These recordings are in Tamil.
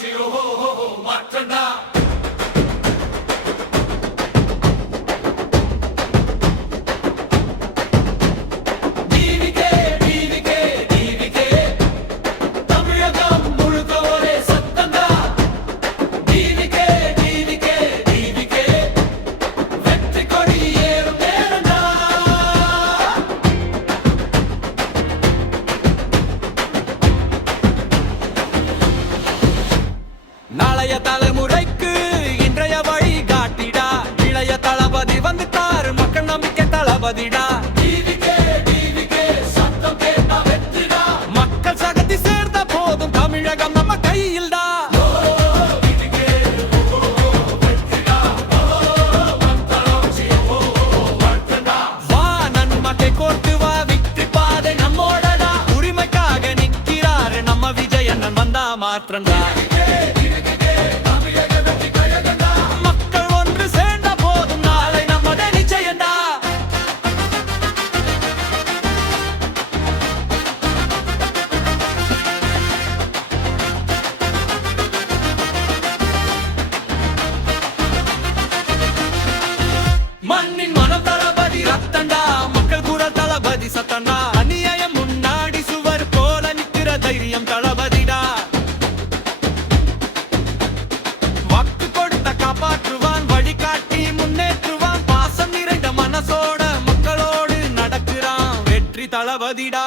மாற்றண்டா நாளைய தலைமுறைக்கு இன்றைய வழி காட்டிடா. இளைய தளபதி வந்துட்டாரு, மக்கள் நம்பிக்கை தளபதிடா. மக்கள் சகதி சேர்ந்த போதும் தமிழகம் நம்ம கையில்டா. வா நன்மக்கை கோர்த்து வா, விக்ரி பாதை நம்மோடடா. உரிமைக்காக நிற்கிறாரு நம்ம விஜய் அண்ணன், வந்தா மாற்றண்டா. மண்ணின் மனம் தளபதி ரத்தண்டா, மக்கள் குரல் தளபதி சத்தண்டா. அநியாயம் முன்னாடி சுவர் போல நிற்கிற தைரியம் தளபதிடா. வாக்கு கொடுத்த காப்பாற்றுவான், வழிகாட்டி முன்னேற்றுவான். பாசம் நிறைந்த மனசோட மக்களோடு நடக்கிறான், வெற்றி தளபதிடா.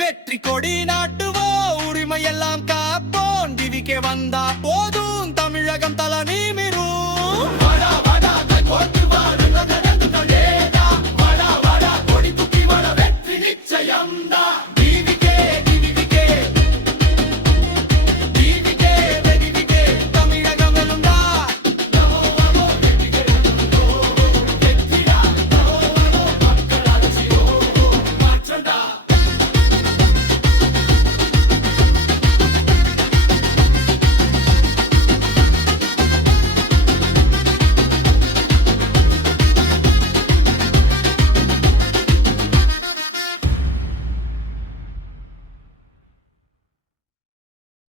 வெற்றி கொடி நாட்டுவோ, உரிமையெல்லாம் காப்போம். டிவிக்கே வந்தா போதும், தமிழகம் தல நீ